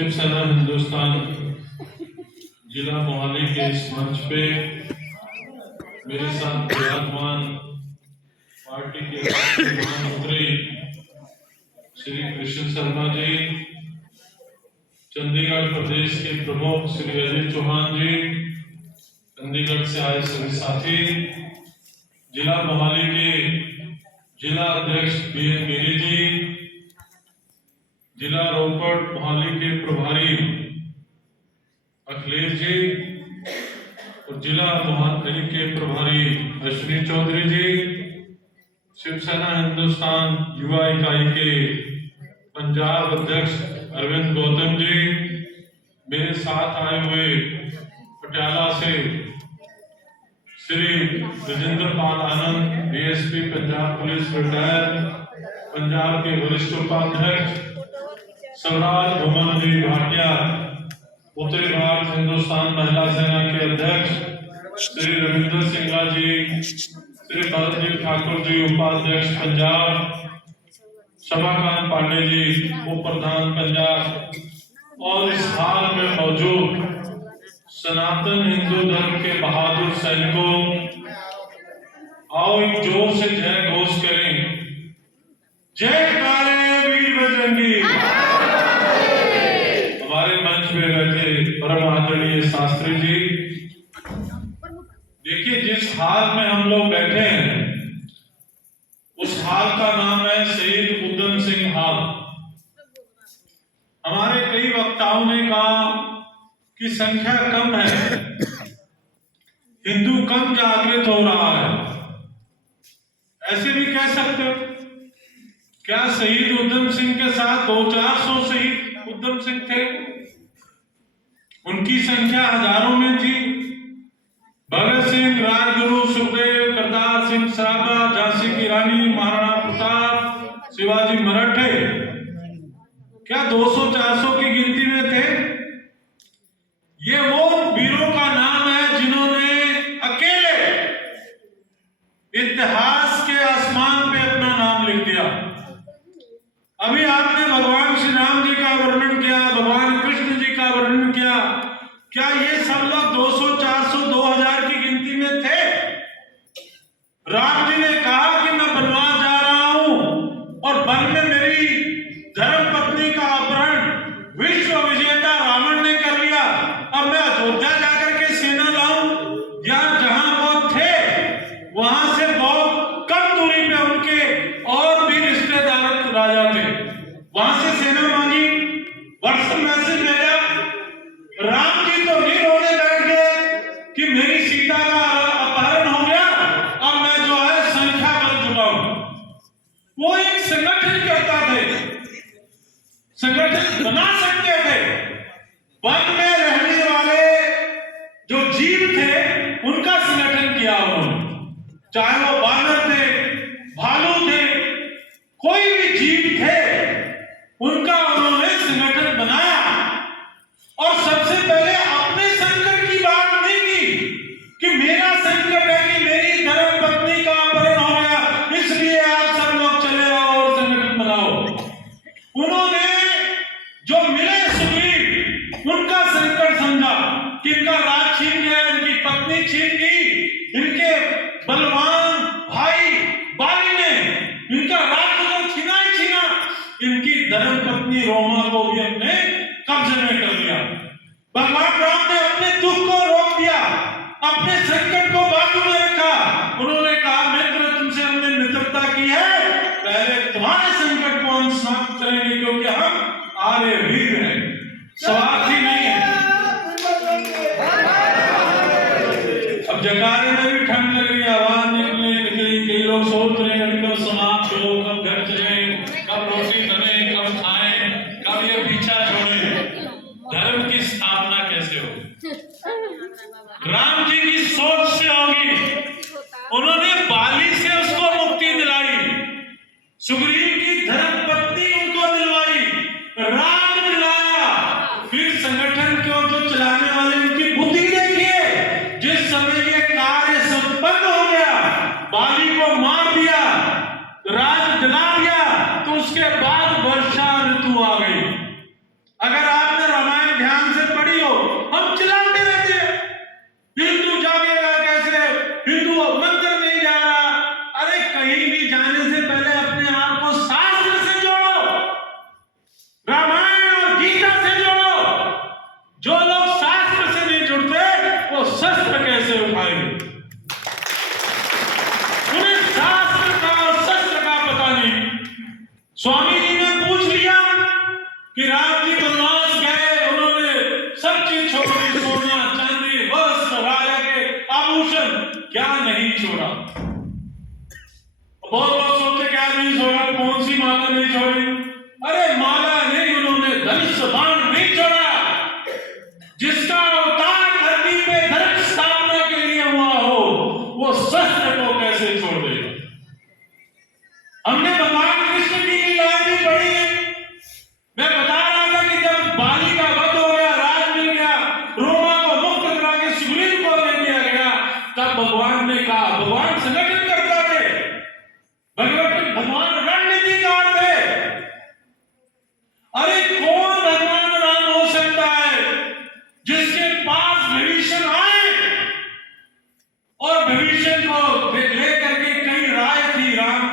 शिवसेना हिंदुस्तान जिला मोहाली के इस मंच पे मेरे साथ विराजमान पार्टी के राष्ट्रीय महामंत्री श्री कृष्ण शर्मा जी, चंडीगढ़ प्रदेश के प्रमुख श्री अजय चौहान जी, चंडीगढ़ से आए सभी साथी, जिला मोहाली के जिला अध्यक्ष बीएन गिरी जी, जिला रोपड़ मोहाली के प्रभारी अखिलेश जी और जिला मोहाली के प्रभारी अश्विनी चौधरी जी, शिवसेना हिंदुस्तान युवा इकाई के पंजाब अध्यक्ष अरविंद गौतम जी, मेरे साथ आए हुए पटियाला से Shri Rajendra Pal Anand, DSP Punjab police retire, Punjab के वरिष्ठ उपाध्यक्ष स्वराज भुवन जी भाटिया, उत्तरी भारत हिंदुस्तान महिला सेना के अध्यक्ष श्री रविंद्र सिंगला जी, श्री भरतदीप ठाकुर जी उपाध्यक्ष पंजाब, शमाकांत पांडे जी उप प्रधान पंजाब और इस हाल में मौजूद सनातन हिंदू धर्म के बहादुर सैनिकों, आओ एक जोर से जय घोष करें। जय वीर बजरंगी। हमारे मंच पे बैठे परम आदरणीय शास्त्री जी, देखिए जिस हाल में हम लोग बैठे हैं उस हाल का नाम है शहीद उधम सिंह हाल। हमारे कई वक्ताओं ने कहा कि संख्या कम है, हिंदू कम जागृत हो रहा है, ऐसे भी कह सकते हो। क्या शहीद उधम सिंह के साथ 200-400 शहीद उधम सिंह थे? उनकी संख्या हजारों में थी। भगत सिंह, राजगुरु, सुखदेव, करतार सिंह सराबा, झांसी की रानी, महाराणा प्रताप, शिवाजी मराठे, क्या 200-400 की गिनती में थे? ये वो वीरों का नाम है जिन्होंने अकेले इतिहास के आसमान पे अपना नाम लिख दिया। अभी आपने भगवान श्री राम जी का वर्णन किया, भगवान कृष्ण जी का वर्णन किया, क्या ये सब लोग 200, 400, 2000 की गिनती में थे? राम जी ने कहा कि मैं वनवास जा रहा हूं और वन में मेरी धर्म पत्नी का अपहरण विश्व विजेता रावण ने कर लिया। अब मैं अयोध्या जाकर के सेना लाऊं, या जहां वो थे वहां से बहुत कम दूरी पे उनके और भी रिश्तेदार राजा थे, वहां से सेना मांगी, व्हाट्सएप मैसेज भेजा। राम जी तो नहीं रोने बैठ गए कि मेरी सीता का अपहरण हो गया, अब मैं जो है संख्या बन चुका हूं। वो एक संगठन करता थे, संगठन बना सकते थे। वन में रहने वाले जो जीव थे उनका संगठन किया उन्होंने, चाहे वो बानर थे, भालू थे, कोई भी जीव थे, उनका उन्होंने संगठन बनाया। और सबसे पहले अपने संकट की बात नहीं की कि मेरा संकट है कि मेरी धर्म पत्नी का अपहरण हो गया, इसलिए आप सब लोग चले आओ और संगठन बनाओ। उन्होंने जो मिले सुग्रीव उनका संकट समझा कि इनका राज छीन गया, इनकी पत्नी छीन गई, इनके बलवान भाई बाली ने इनका राज्य तो छीना ही छीना, इनकी धर्म पत्नी रोमा को भी अपने कब्जे में कर लिया। भगवान राम ने अपने दुख को रोक दिया, अपने संकट को बाजू में रखा। उन्होंने कहा मित्र, तुमसे हमने मित्रता की है, पहले तुम्हारे संकट को हम समाप्त करेंगे, क्योंकि हम आर्य वीर हैं, स्वार्थी नहीं है। अब जकारे में भी ठंड लग रही, आवाज निकली, कई लोग सोच रहे हैं कब समाप्त हो, कब घर चले, कब रोटी बने, कब खाए, कब ये पीछा छोड़े, धर्म की स्थापना कैसे होगी? राम जी की सोच से होगी। उन्होंने बाली से उसको मुक्ति दिलाई, सुग्रीव की धर्म पत्नी उनको दिलवाई, राम दिलाया। फिर संगठन को जो चलाने वाले उनकी बुद्धि देखिए, जिस समय ये कार्य संपन्न हो गया, बाली को मार दिया, राज दिला दिया, तो उसके बाद वर्षा ऋतु आ गई। अगर आपने स्वामी जी ने पूछ लिया कि राम जी वनवास गए, उन्होंने सब चीज छोड़ी, सोना चांदी वस्त्र राजा के आभूषण, क्या नहीं छोड़ा। बहुत लोग सोचते क्या नहीं छोड़ा, कौन सी माला नहीं छोड़ी। अरे माला नहीं, उन्होंने धनुष बाण नहीं छोड़ा। जिसका अवतार धरती पे धर्म स्थापना के लिए हुआ हो, वो शस्त्र को कैसे छोड़ देगा। हमने भगवान कृष्ण की लीलाएं भी पढ़ी है। मैं बता रहा था कि जब बाली का वध हो गया, राज मिल गया, रोमा को मुक्त करा के सुग्रीव को दे दिया गया, तब भगवान ने कहा, भगवान संगठन करता थे, भगवान रणनीतिकार थे। अरे कौन भगवान राम हो सकता है जिसके पास विभीषण आए और विभीषण को लेकर के कई राय थी, राम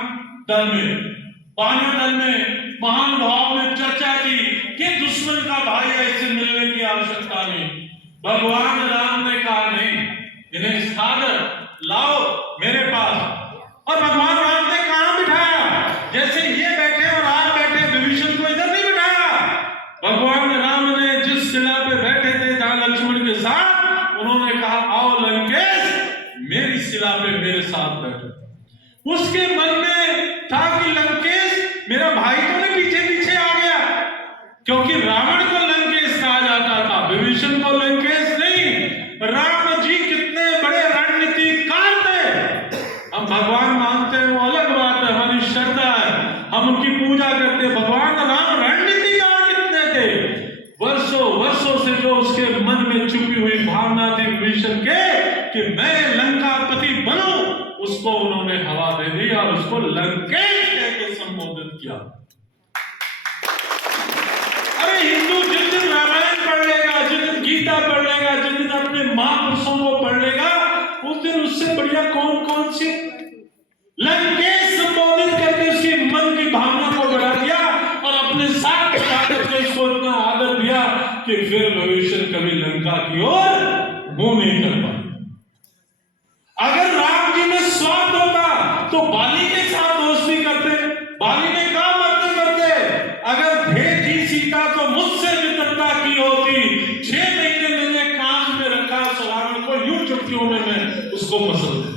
दल में, बानर दल में, महान भाव में चर्चा की कि दुश्मन का भाई है, इससे मिलने की आवश्यकता नहीं। भगवान राम ने कहा नहीं, इन्हें सादर लाओ मेरे पास। और भगवान राम ने कहां बिठाया, जैसे ये बैठे और आप बैठे, विभीषण को इधर नहीं बिठाया। भगवान राम ने जिस शिला पे बैठे थे जहां लक्ष्मण के साथ, उन्होंने कहा आओ लंकेश, मेरी शिला पे मेरे साथ बैठो। उसके मन में था कि लंकेश मेरा भाई तो नहीं पीछे पीछे आ गया, क्योंकि रावण को लंकेश कहा जाता था, विभीषण को लंकेश नहीं। राम जी कितने बड़े रणनीतिकार थे। हम भगवान मानते हैं वो अलग बात है, हमारी श्रद्धा है, हम उनकी पूजा करते हैं। भगवान राम रणनीतिकार कितने थे। वर्षों वर्षों से जो उसके मन में छुपी हुई भावना थी विभीषण के कि मैं लंकापति बनूं, उसको उन्होंने हवा दे दी और उसको लंकेश कह के संबोधित किया। अरे हिंदू जिस दिन रामायण पढ़ लेगा, जिस दिन गीता पढ़ लेगा, जिस दिन अपने महापुरुषों को पढ़ लेगा, उस दिन उससे बढ़िया कौन सी लंकेश संबोधित करके उसके मन की भावना को बढ़ा दिया और अपने साथ करके इसको इतना आदर दिया कि फिर भविष्य कभी लंका की ओर मुंह नहीं कर पाए। अगर राम जी में स्वार्थ होता तो बाली के साथ दोस्ती करते, बाली ने कहा मरते करते, अगर भेजी सीता तो मुझसे मित्रता की होती। 6 महीने मैंने कांच में रखा रावण को, यूं चुटकियों में मैं उसको पसंद है।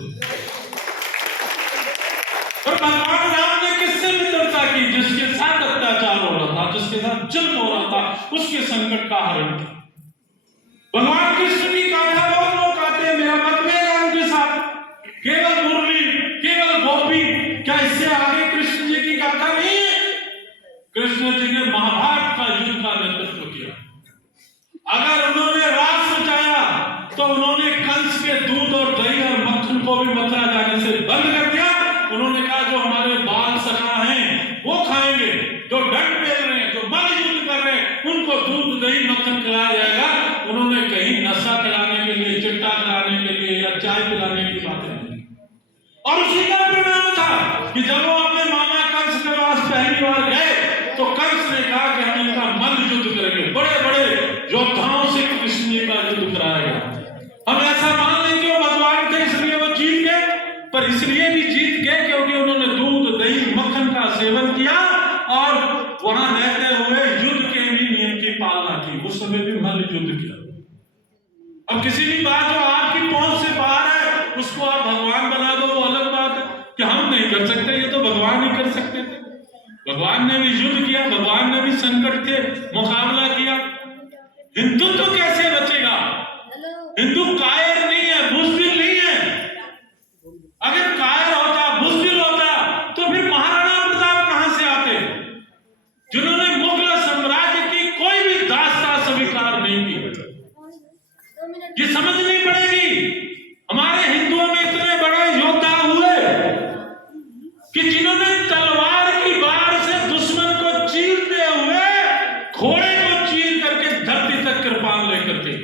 और भगवान राम ने किससे मित्रता की, जिसके साथ अत्याचार हो रहा था, जिसके साथ जुल्म हो रहा था, उसके संकट का हरण किया। भगवान कृष्ण की गाथा बहुत लोग कहते हैं मेरा मतभेद है उनके साथ, केवल मुरली, केवल गोपी, क्या इससे आगे कृष्ण जी की गाथा नहीं है। कृष्ण जी ने महाभारत का युद्ध का नेतृत्व किया। अगर उन्होंने रास रचाया तो उन्होंने कंस के दूध और दही और मक्खन को भी मथुरा जाने से बंद कर दिया। उन्होंने कहा जो हमारे बाल सखा हैं वो खाएंगे, जो डंड पेल रहे हैं, जो मल युद्ध कर रहे हैं, उनको दूध दही मक्खन खिलाया जाएगा। उन्होंने कहीं नशा कराने के लिए, चिट्टा कराने के लिए या चाय पिलाने की बातें नहीं। और उसी का परिणाम था कि जब वो अपने मामा कंस के पास पहली बार गए तो कंस ने कहा कि हम इनका मल युद्ध करेंगे, बड़े बड़े योद्धाओं से कृष्ण जी का युद्ध कराया गया। हम ऐसा मान लें कि वो भगवान थे इसलिए वो जीत गए, पर इसलिए भी जीत गए क्योंकि उन्होंने दूध दही मक्खन का सेवन किया और वहां रहते हुए युद्ध के भी नियम की पालना की। उस समय भी मल युद्ध किया। अब किसी भी बात जो आपकी पहुंच से बाहर है उसको आप भगवान बना दो, वो अलग बात है कि हम नहीं कर सकते, ये तो भगवान ही कर सकते थे। भगवान ने भी युद्ध किया, भगवान ने भी संकट से मुकाबला किया। हिंदुत्व कैसे बचेगा? हिंदू कायर नहीं है, बुज़दिल नहीं है। अगर कायर होता, बुज़दिल होता तो फिर महाराणा प्रताप कहां से आते, जिन्होंने मुगल साम्राज्य की कोई भी दास्तां स्वीकार नहीं की। ये समझनी पड़ेगी। हमारे हिंदुओं में इतने बड़े योद्धा हुए कि जिन्होंने तलवार की बार से दुश्मन को चीरते हुए घोड़े को चीर करके धरती तक कृपाण लेकर के।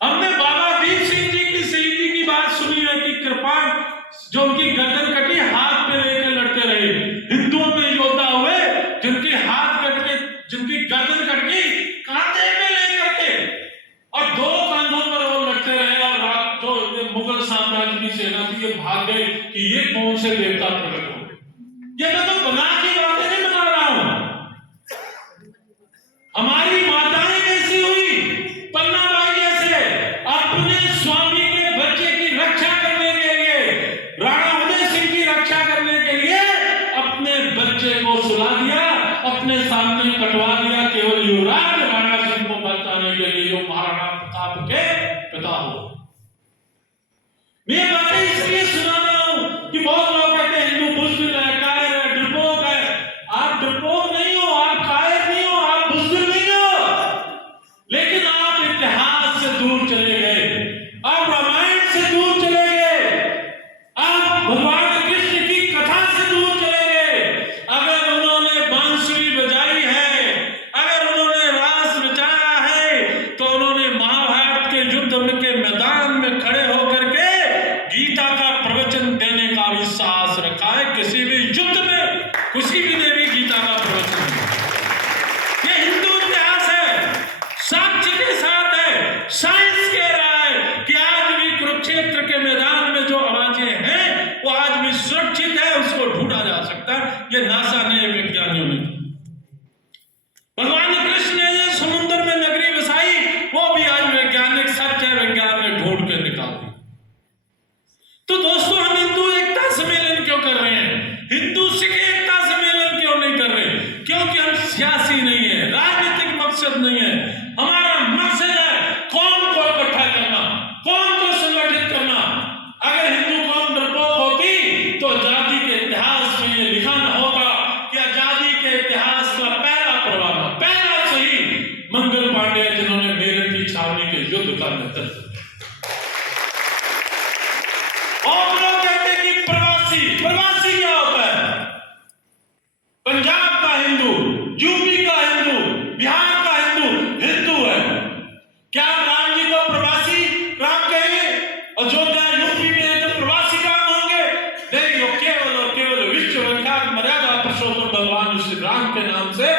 हमने बाबा दीप सिंह जी की शहीदी की बात सुनी है कि कृपाण जो उनकी गर्दन कटी हाथ पे लेकर लड़ते रहे। हिंदुओं में योद्धा हुए जिनके हाथ कट के, जिनकी गर्दन कट गई कांधे पे लेकर के, और 2 कंधों पर वो लड़ते रहे। और रात जो मुगल साम्राज्य की सेना थी ये भाग गए कि ये कौन से देवता प्रकट हो गए। ये मैं तो बना की बातें नहीं बना रहा हूं। हमारी माताएं कैसी हुई, पन्नाबाई जैसे अपने स्वामी के बच्चे की रक्षा करने के लिए, राणा उदय सिंह की रक्षा करने के लिए अपने बच्चे को सुला दिया, अपने सामने कटवा दिया, केवल युवराज राणा सिंह को बचाने के लिए, जो महाराणा प्रताप के पिता हो। मैं बातें इसलिए सुना रहा हूं कि बहुत लोग कहते हैं हिंदू बुज़दिल है, कायर है, डरपोक है। आप डरपोक नहीं हो, आप कायर नहीं हो, आप बुज़दिल नहीं हो, लेकिन आप इतिहास से दूर चले गए, आप रामायण से दूर चले गए, आप भगवान कृष्ण की कथा से दूर चले गए। अगर उन्होंने बांसुरी बजाई है, अगर उन्होंने रास रचाया है, तो उन्होंने महाभारत के युद्ध के मैदान में खड़े होकर के गीता का प्रवचन देने का भी साहस रखा है। किसी भी युद्ध में किसी भी देवी गीता का प्रवचन दिया। ये हिंदू इतिहास है, साक्ष्य के साथ है। साइंस कह रहा है कि आज भी कुरुक्षेत्र के मैदान में जो आवाजें हैं वो आज भी सुरक्षित है, उसको ढूंढा जा सकता है। ये नासा ने, विज्ञानियों ने, भगवान कृष्ण ने जो समुद्र में नगरी बसाई, वो भी आज वैज्ञानिक सच है, विज्ञान ने ढूंढ के निकाल दी। तो दोस्तों, हम हिंदू एकता सम्मेलन क्यों कर रहे हैं? हिंदू सिख एकता सम्मेलन क्यों नहीं कर रहे? क्योंकि हम सियासी नहीं है, राजनीतिक मकसद नहीं है। हमारा मकसद है कौम को इकट्ठा करना, कौम को संगठित करना। अगर हिंदू कौम डरपोक होती तो आजादी के इतिहास में ये लिखा न होगा कि आजादी के इतिहास का पहला परवाना, पहला शहीद मंगल पांडे, जिन्होंने मेरठ की छावनी के युद्ध का नेतृत्व किया। और लोग कहते हैं कि प्रवासी क्या होता है? पंजाब का हिंदू, यूपी का हिंदू, बिहार का हिंदू हिंदू है। क्या राम जी को प्रवासी राम कहेंगे? अयोध्या यूपी में है तो प्रवासी राम होंगे? नहीं, वो केवल और केवल विश्व विख्यात मर्यादा पुरुषोत्तम भगवान श्री राम के नाम से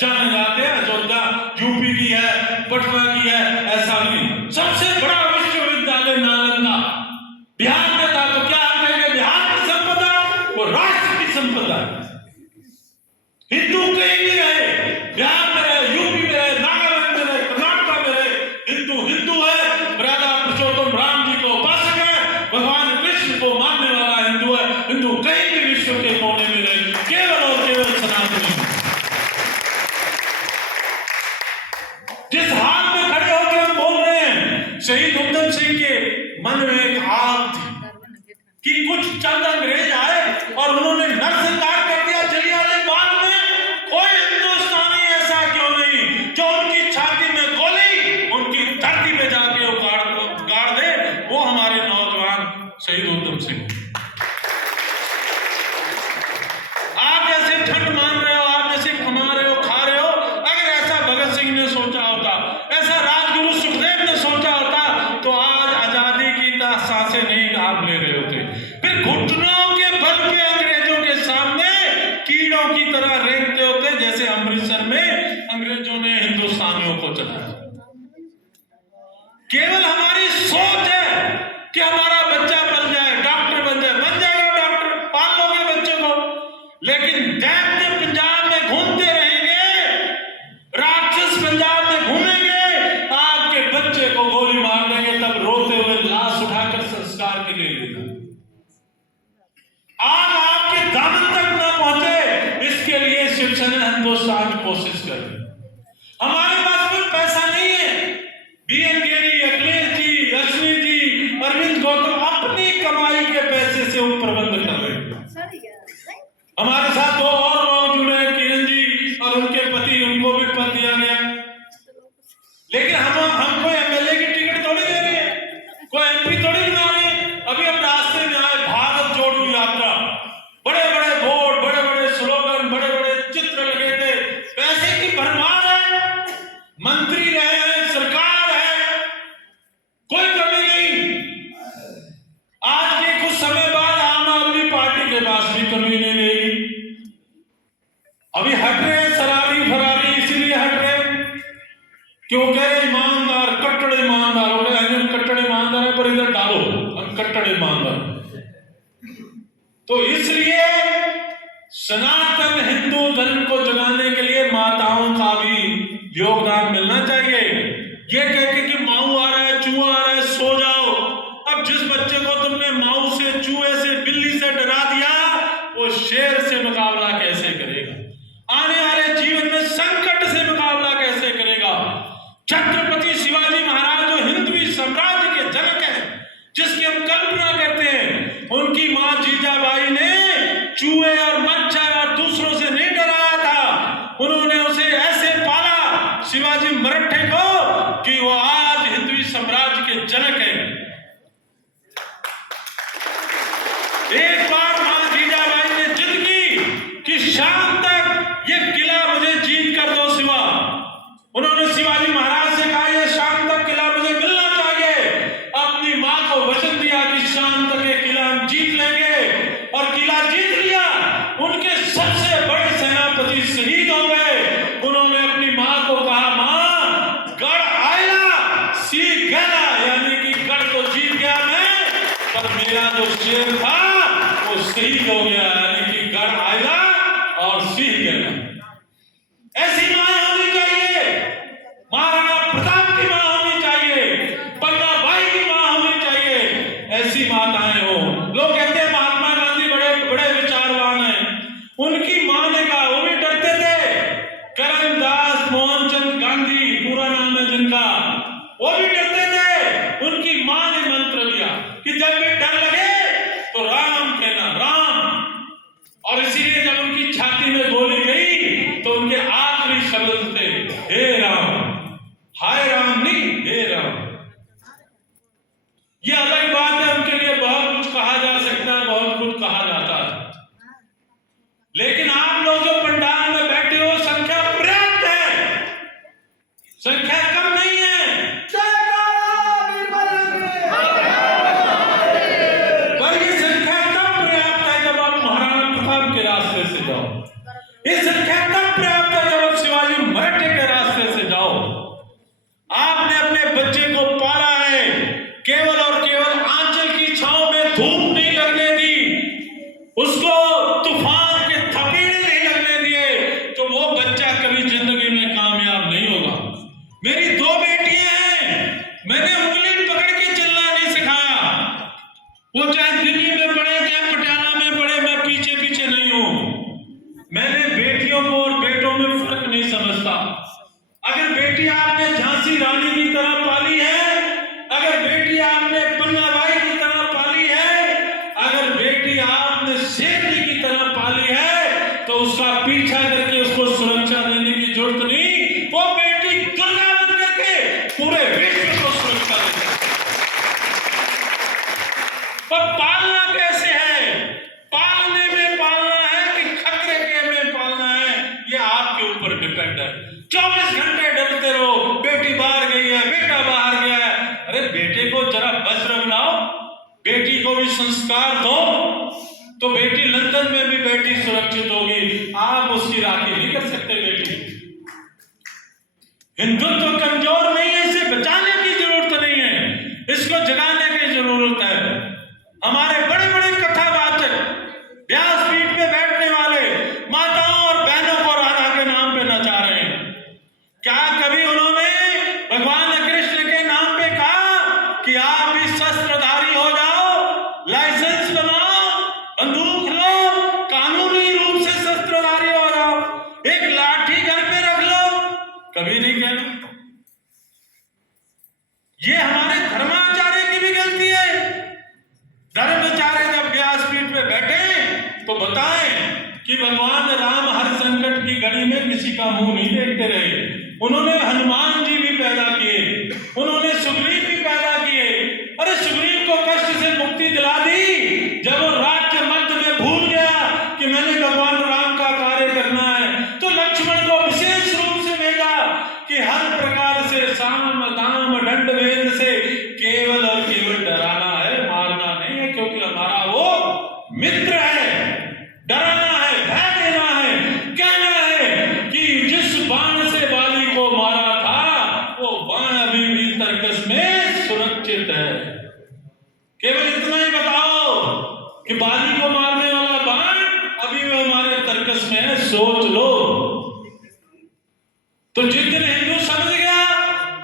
जाने जाते हैं। अयोध्या यूपी की है, पटना की है, ऐसा नहीं। सबसे बड़ा विश्वविद्यालय नालंदा बिहार में था, तो क्या आप कहेंगे बिहार की संपदा? वो राष्ट्र की संपदा। हिंदू कहीं भी रहे, बिहार में रहे, यूपी में रहे, नागालैंड में रहे, कर्नाटक में रहे, हिंदू हिंदू है। मर्यादा पुरुषोत्तम राम जी को उपासक है, भगवान कृष्ण को मानने वाला हिंदू है। हिंदू कहीं भी विश्व के कोने में रहे, केवल और केवल सनातनी। जिस हाल में खड़े होकर हम बोल रहे हैं, शहीद उधम सिंह के मन में एक आग थी कि कुछ चंद अंग्रेज आए और उन्होंने नरसंहार कर दिया जलियांवाला बाग में। कोई हिंदुस्तानी ऐसा क्यों नहीं जो उनकी छाती में गोली उनकी धरती पे जाके गाड़ दे? वो हमारे नौजवान शहीद उधम सिंह। आप जैसे ठंड मान रहे हो, आप जैसे कमा रहे हो, खा रहे हो, अगर ऐसा भगत सिंह ने सोचा होता, ऐसा राजगुरु सुखदेव ने सोचा होता, तो आज आजादी की सांसें नहीं आप ले रहे होते। फिर घुटनों के बल पे अंग्रेजों के सामने कीड़ों की तरह रेंगते होते, जैसे अमृतसर में अंग्रेजों ने हिंदुस्तानियों को चलाया। केवल हमारी सोच है कि हमारा बच्चा बन जाए, डॉक्टर बन जाए, बन जाएगा डॉक्टर, पाल लोगे बच्चे को, लेकिन दैत्य पंजाब में घूमते रहेंगे, राक्षस पंजाब में घूमेंगे, आपके बच्चे को गोली मार देंगे, तब रोते हुए लाश उठाकर संस्कार के लिए ले जाएंगे। आग आपके दामन तक न पहुंचे, इसके लिए शिवसेना हिंदुस्तान कोशिश कर रही है। हमारे पास कोई पैसा नहीं है। बीएन गिरी, अखिलेश जी, अश्विनी जी, अरविंद गौतम अपनी कमाई के पैसे से वो प्रबंध कर रहे हैं। हमारे साथ दो और लोग जुड़े हैं, किरण जी और उनके पति, उनको भी पद दिया गया, लेकिन हमको एमएलए की टिकट थोड़ी दे रही है, कोई एमपी थोड़ी बना रही है। अभी हम रास्ते में आए, भारत जोड़ो यात्रा, बड़े बड़े बोर्ड, बड़े बड़े स्लोगन, बड़े बड़े चित्र लगे थे, पैसे की भरमार है, मंत्री रहे हैं, सरकार है, कोई कमी नहीं। आज के कुछ समय बाद आम आदमी पार्टी के पास भी कमी नहीं रहेगी। अभी हट रहे हैं सरारी फरारी, इसीलिए हट रहे हैं कि वो कह रहे ईमानदार, कट्टर ईमानदार हो गए। हम कट्टर ईमानदार है, पर इधर डालो हम कट्टर ईमानदार। तो इसलिए सनातन हिंदू धर्म को जगाने के लिए माताओं का भी योगदान मिलना चाहिए। ये कह के कि माऊ आ रहा है, चूहा आ रहा है, सो जाओ। अब जिस बच्चे को तुमने माऊ से, चूहे से, बिल्ली से डरा दिया, वो शेर से मुकाबला कैसे करेगा? आने वाले जीवन में संकट से मुकाबला कैसे करेगा? छत्रपति शिवाजी महाराज जो हिंदवी साम्राज्य के जनक हैं, जिसकी हम कल्पना करते हैं, उनकी मां जीजाबाई ने चूहे और मच्छर और दूसरों से नहीं डराया था। उन्होंने उसे ऐसे पाला, शिवाजी मराठे को, कि वो आज हिंदवी साम्राज्य के जनक है। एक बार मां जीजाबाई ने जिद की कि शाम तक ये किला मुझे जीत कर दो शिवा। उन्होंने शिवाजी महाराज से कहा ये शाम तक किला मुझे मिलना चाहिए। अपनी मां को वचन दिया कि शाम तक ये किला हम जीत लेंगे, और किला जीत लिया। उनके सबसे बड़े सेनापति शहीद हो गए। उन्होंने अपनी मां को कहा, मां गढ़ आया सी गया, यानी कि गढ़ को जीत गया मैं, पर मेरा जो शेर था वो शहीद हो गया, यानी कि गढ़ आया और सीख गया। ऐसी मां होनी चाहिए। महाराणा प्रताप की मां होनी चाहिए, पन्ना बाई की मां होनी चाहिए। ऐसी माताएं हो। लोग कहते हैं महात्मा गांधी बड़े बड़े विचारवान हैं। उनकी मां ने कहा, वो भी डरते थे। करमदास मोहनचंद गांधी पूरा नाम है जिनका, वो भी डरते थे। उनकी मां ने मंत्र दिया कि जब भी डर लगे तो राम कहना, राम। और इसीलिए जब उनकी छाती में गोली गई तो उनके आखिरी शब्द थे, हे राम। हाय राम नहीं, हे राम। ये अलग बात है, उनके लिए बहुत कुछ कहा जा सकता है, बहुत कुछ कहा जाता है। लेकिन आप लोग जो पंडाल में बैठे हो, संख्या पर्याप्त है, संख्या कम नहीं है। पर ये संख्या तब पर्याप्त है जब आप महाराणा प्रताप के रास्ते से जाओ। ये संख्या तब पर्याप्त है जब आप शिवाजी मराठे के रास्ते से जाओ। आपने अपने बच्चे को पाला है, केवल और केवल आंचल की छांव में धूप नहीं लगने दी, उसको तूफान के थपेड़े नहीं लगने दिए, तो वो बच्चा कभी जिंदगी में कामयाब नहीं होगा। मेरी दो बेटियां हैं, मैंने उंगली पकड़ के चलना नहीं सिखाया। वो चाहे दिल्ली में पढ़े, चाहे पटियाला में पढ़े, मैं पीछे पीछे नहीं हूं। मैंने बेटियों को और बेटों में फर्क नहीं समझता। अगर बेटी आपने झांसी रानी की तरह पाली है, अगर बेटी आपने पन्ना बाई की तरह पाली है, अगर बेटी आपने शेरनी की तरह पाली है, तो उसका पीछा करके उसको सुरक्षा देने की जरूरत नहीं। वो बेटी दुर्गा बन करके पूरे विश्व को सुरक्षा देती है। पर पालना कैसे है? पालने में पालना है कि खतरे के में पालना है, ये आपके ऊपर डिपेंड है। 24 घंटे डरते रहो, बेटी बाहर गई है, बेटा बाहर गया है। अरे बेटे को जरा वज्र बनाओ, बेटी को भी संस्कार दो, तो बेटी लंदन में भी बेटी सुरक्षित होगी। आप उसकी राखी नहीं कर सकते बेटी। हिंदुत्व कमजोर नहीं है, इसे बचाने की जरूरत नहीं है, इसको जगाने की जरूरत है। हमारे बड़े बड़े कथावाचक, व्यासपीठ पे बैठने वाले माताओं और बहनों को राधा के नाम पे नचा रहे हैं। क्या कभी उन्होंने भगवान कृष्ण के नाम पे कहा कि आप भी शस्त्रधारी हो जाओ, लाइसेंस बनाओ, बंदूक लो, कानूनी रूप से शस्त्रधारी हो जाओ, एक लाठी घर पे रख लो? कभी नहीं कहना। ये हमारे धर्माचार्य की भी गलती है। धर्माचार्य जब व्यासपीठ पे बैठे तो बताएं कि भगवान राम हर संकट की घड़ी में किसी का मुंह नहीं देखते रहे। उन्होंने हनुमान जी भी पैदा किए, उन्होंने सुग्रीव भी पैदा किए। अरे सुग्रीव को कष्ट से मुक्ति दिला दी जब वो राज्य मध्य में भूल गया कि मैंने भगवान राम का कार्य करना है, तो लक्ष्मण को विशेष रूप से भेजा कि हर प्रकार से साम दाम दंड भेद से केवल और केवल डराना है, मारना नहीं है, क्योंकि हमारा वो मित्र है। डराना है, भय देना है, कहना है कि जिस बाण से बाली को मारा था सोच लो। तो जिस दिन हिंदू समझ गया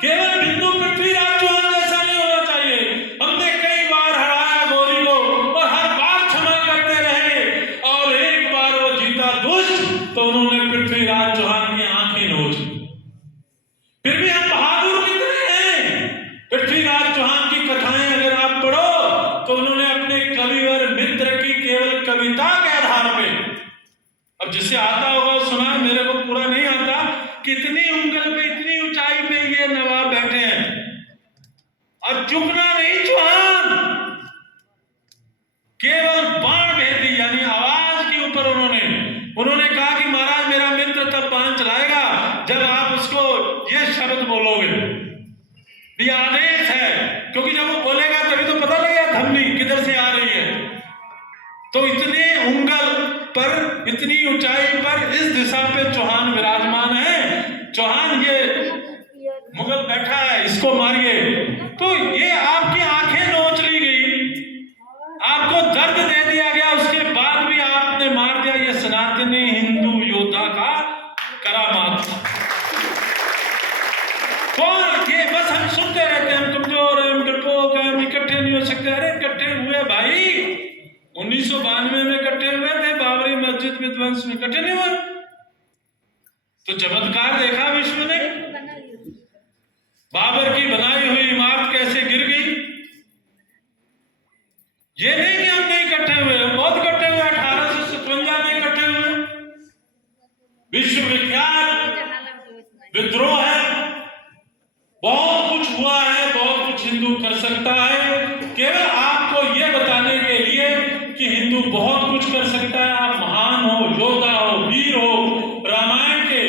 केवल बिंदु पृथ्वीराज चौहान जैसा नहीं होना चाहिए, हमने कई बार हराया गौरी को और हर बार क्षमा करते रहे, और एक बार वो जीता दुष्ट तो उन्होंने पृथ्वीराज चौहान की आंखें नोच ली। फिर भी हम बहादुर कितने हैं। पृथ्वीराज चौहान की कथाएं अगर आप पढ़ो तो उन्होंने अपने कविवर मित्र की केवल कविता के आधार पे, अब जिसे आता होगा सुना, मेरे को पूरा नहीं आता, कितनी उंगल पे इतनी ऊंचाई पे ये नवाब बैठे हैं और झुकना नहीं चौहान, केवल बाण भेदी यानी आवाज के ऊपर उन्होंने कहा कि महाराज मेरा मित्र तब बाण चलाएगा जब आप उसको ये शब्द बोलोगे, ये आदेश है, क्योंकि जब वो बोलेगा तभी तो पता लगेगा धमनी किधर से आ रही है। तो इतने उंगल पर, इतनी ऊंचाई पर, इस दिशा पे चौहान विराजमान है। चौहान ये मुगल बैठा है, इसको मारिए। तो ये आपकी आंखें नोच ली गई, आपको दर्द दे दिया गया, उसके बाद भी आपने मार दिया। ये सनातनी हिंदू योद्धा का करामात था। कौन ये बस हम सुनते रहते हैं, हम कमजोर हैं, हम डरपोक हैं, हम इकट्ठे नहीं हो सकते। अरे इकट्ठे हुए भाई, 1992 में इकट्ठे हुए थे, बाबरी मस्जिद विध्वंस में इकट्ठे नहीं हुए। तो चमत्कार देखा विश्व ने, बाबर की बनाई हुई इमारत कैसे गिर गई। ये नहीं कि हम नहीं इकट्ठे हुए, बहुत इकट्ठे हुए, 1857 में इकट्ठे हुए। विश्वविख्यात विद्रोह है, बहुत कुछ हुआ है, बहुत कुछ हिंदू कर सकता है। केवल आपको यह बताने के लिए कि हिंदू बहुत कुछ कर सकता है। आप महान हो, योद्धा हो, वीर हो, रामायण के,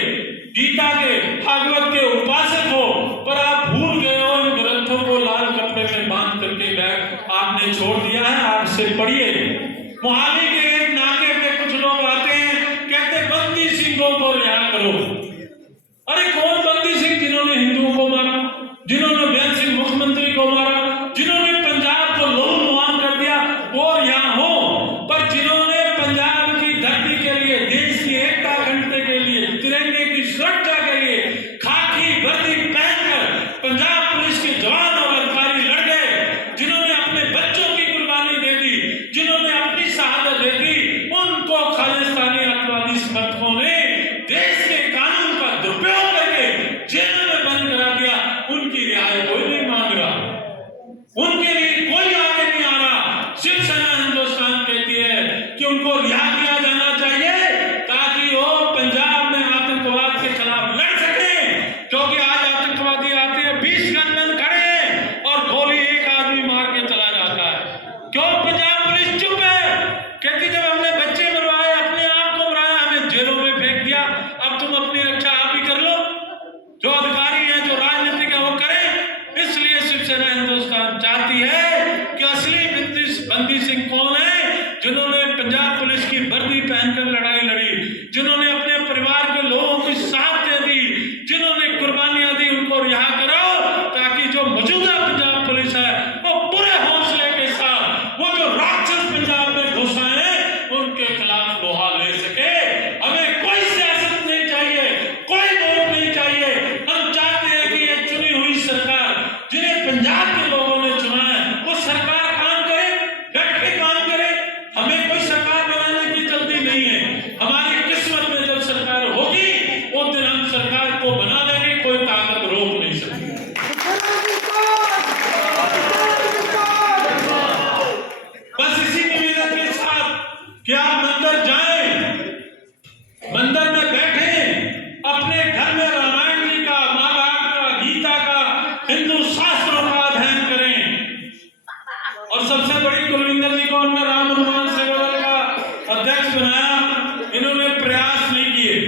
गीता के, भागवत के उपासक हो, पर आप भूल गए हो इन ग्रंथों को लाल कपड़े में बांध करके बैग आपने छोड़ दिया है। आप सिर पढ़िए। मोहाली के एक नाके पे कुछ लोग आते हैं, कहते बंदी सिंहों को रिहा करो। अरे कौन बंदी सिंह? जिन्होंने हिंदुओं को मारा, जिन्होंने बेअंत सिंह मुख्यमंत्री को मारा, जिन्होंने पंजाब को लहू-लुहान कर दिया, वो यहाँ हो। पर जिन्होंने पंजाब की धरती के लिए, देश की एकता अखंडता के लिए, तिरंगे की सुरक्षा के लिए खाकी वर्दी पहनकर पंजाब पुलिस के जवान और अधिकारी लड़ गए, जिन्होंने अपने बच्चों की कुर्बानी दे दी, जिन्होंने अपनी शहादत दे दी, उनको खालिस्तानी अतवादी समर्थकों ने देश के कानून का दुरुपयोग करके जेल में बंद करा दिया। उनकी रिहाई कोई नहीं मांग रहा, उनके लिए कोई आगे नहीं आ रहा। शिवसेना हिंदुस्तान कहती है कि उनको रिहा किया जाना चाहिए ताकि वो पंजाब में आतंकवाद के खिलाफ लड़ सके, क्योंकि आज आतंकवादी आते हैं, 20 गनमैन खड़े हैं और गोली एक आदमी मार के चला जाता है। क्यों पंजाब पुलिस चुप है? कहती जब हमने बच्चे मरवाए, अपने आप को मराया, हमें जेलों में फेंक दिया, अब तुम अपनी रक्षा आप ही कर लो। जो अधिकारी हैं, जो राजनीतिक है, वो करें। इसलिए शिवसेना हिंदुस्तान चाहती है कि असली बंदी सिंह कौन है? जिन्होंने पंजाब पुलिस की वर्दी पहनकर लड़ाई लड़ी, जिन्होंने अपने परिवार के लोगों की साथ दे दी, जिन्होंने कुर्बानियां दी, उनको रिहा करो ताकि जो मौजूदा पंजाब पुलिस है वो पूरे हौसले के साथ वो जो राक्षस पंजाब में घुस आए हैं उनके खिलाफ लोहा ले सके। हमें कोई सियासत नहीं चाहिए, कोई वोट नहीं चाहिए। हम चाहते हैं कि ये चुनी हुई सरकार, जिन्हें पंजाब के लोगों ने चुना है, वो सरकार काम करे, डट के काम करे। हमें कोई सरकार बनाने की जल्दी नहीं है। हमारी किस्मत में जब सरकार होगी उस दिन हम सरकार को बना लेंगे, कोई ताकत रोक नहीं सकती। बस इसी निवेदन के साथ कि आप मंदिर जाएं, मंदिर में बैठे, अपने घर में रामायण जी का, महाभारत का, गीता का, हिंदू शास्त्रों का अध्ययन करें। और सबसे बड़ी कुलविंदर जी को हमने राम हनुमान सेवा का अध्यक्ष बनाया, इन्होंने प्रयास नहीं किए।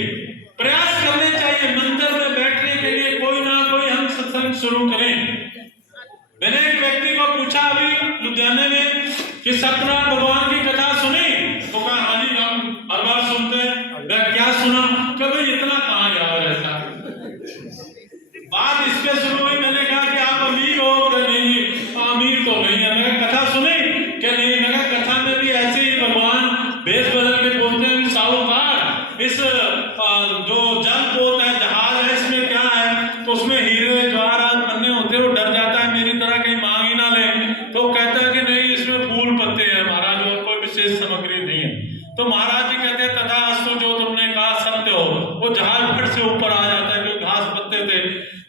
प्रयास करने चाहिए मंदिर में बैठने के लिए, कोई ना कोई हम सत्संग शुरू करें। मैंने एक व्यक्ति को पूछा अभी लुधियाने में कि सत्यनारायण भगवान की कथा सुनी? तो कहा हाँ जी हम हर बार सुनते हैं। मैं क्या सुना? कभी इतना कहाँ याद रहता। बात इसके शुरू हुई, मैंने कहा कि आप अमीर हो? नहीं अमीर तो नहीं है। मैंने कथा सुनी क्या? नहीं। मैंने कथा में भी ऐसे ही भगवान भेष बदल के बोलते हैं साहूकार, इस तो महाराज जी कहते हैं तथास्तु, जो तुमने कहा सत्य हो। वो जहाज फट से ऊपर आ जाता है, क्योंकि घास पत्ते थे।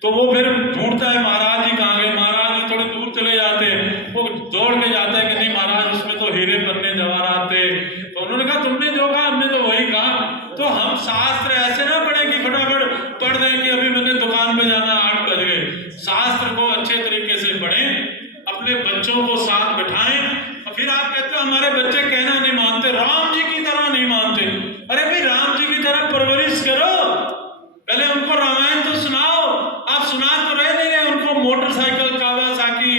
तो वो फिर ढूंढता है महाराज जी कहाँ गए। महाराज जी थोड़े दूर चले जाते हैं, वो दौड़ के जाता है कि नहीं महाराज, उसमें तो हीरे पन्ने जवाहरात थे। तो उन्होंने कहा तुमने जो कहा हमने तो वही कहा। तो हम शास्त्र ऐसे ना पढ़े कि फटाफट पढ़ दें कि अभी मैंने दुकान पे जाना 8 बज गए। शास्त्र को अच्छे तरीके से पढ़ें, अपने बच्चों को साथ बिठाएं। और फिर आप कहते हो हमारे बच्चे कहना नहीं मानते, राम जी की तरह नहीं मानते। अरे भाई राम जी की तरह परवरिश करो, पहले उनको रामायण तो सुनाओ। आप सुना तो रहे नहीं है उनको, मोटरसाइकिल कावासाकी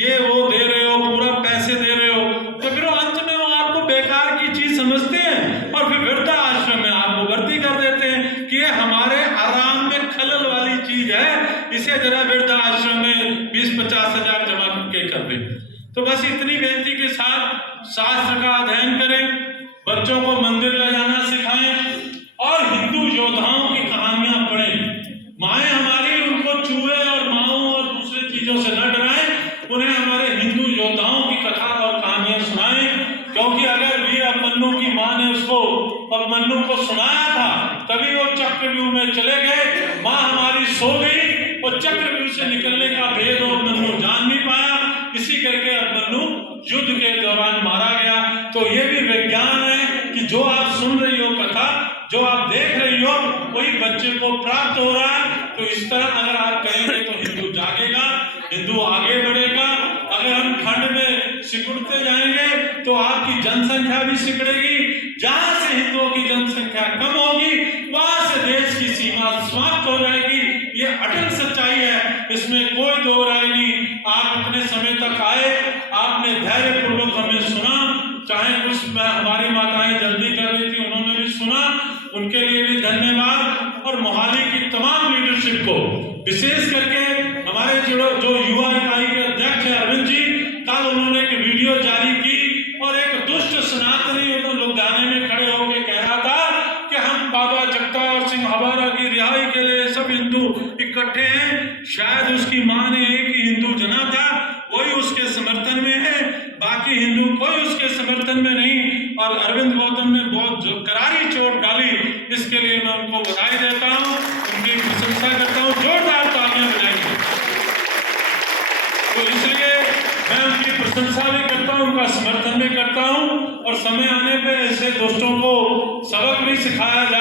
ये वो दे रहे हो, पूरा पैसे दे रहे हो, तो फिर अंत में वो आपको बेकार की चीज समझते हैं और फिर वृद्धाश्रम में आपको भर्ती कर देते हैं कि ये हमारे आराम में खलल वाली चीज है, इसे जरा वृद्धाश्रम में 20-50 हजार जमा करके कर दे। तो बस इतनी बेनती के साथ शास्त्र का अध्ययन करें, बच्चों को मंदिर ले जाना सिखाएं और हिंदू योद्धाओं की कहानियां पढ़ें। माएँ हमारी उनको चूहे और माओं और दूसरे चीजों से न डराएं, उन्हें हमारे हिंदू योद्धाओं की कथा और कहानियां सुनाएं। क्योंकि अगर वीर अभिमन्यु की माँ ने उसको अभिमन्यु को सुनाया था, तभी वो चक्रव्यूह में चले गए। माँ हमारी सो गई और चक्रव्यूह से निकलने का भेद अभिमन्यु जान नहीं पाया, इसी करके अभिमन्यु युद्ध के दौरान मारा गया। तो ये भी विज्ञान है कि जो आप सुन रही हो कथा, जो आप देख रही हो, वही बच्चे को प्राप्त हो रहा है। तो इस तरह अगर आप करेंगे तो हिंदू जागेगा, हिंदू आगे बढ़ेगा। अगर हम ठंड में सिकुड़ते जाएंगे तो आपकी जनसंख्या भी सिकुड़ेगी। जहां से हिंदुओं की जनसंख्या कम होगी, वहां से देश की सीमा समाप्त हो जाएगी। ये अटल सच्चाई है, इसमें कोई दो राय नहीं। आप इतने समय तक आए, आपने धैर्य पूर्वक हमें सुना, चाहे कुछ हमारी माताएं जल्दी कर रही थी, उन्होंने भी सुना, उनके लिए भी धन्यवाद। और मोहाली की तमाम लीडरशिप को, विशेष करके हमारे जो युवा इकाई के अध्यक्ष है अरविंद जी, कल उन्होंने एक वीडियो जारी की और एक दुष्ट सनातनी लुधियाने में खड़े होकर कह रहा था कि हम बाबा जगतार सिंह हवारा की रिहाई के लिए सब हिंदू इकट्ठे हैं। शायद उसकी मां ने एक ही हिंदू जना था, वही उसके समर्थन में है, बाकी हिंदू कोई उसके समर्थन में नहीं। और अरविंद गौतम ने बहुत करारी चोट डाली, इसके लिए मैं उनको बधाई देता हूँ, उनकी प्रशंसा करता हूँ। जोरदार तालियां बजाएंगे। तो इसलिए मैं उनकी प्रशंसा भी करता हूँ, उनका समर्थन भी करता हूँ। और समय आने पे ऐसे दोस्तों को सबक भी सिखाया जाए।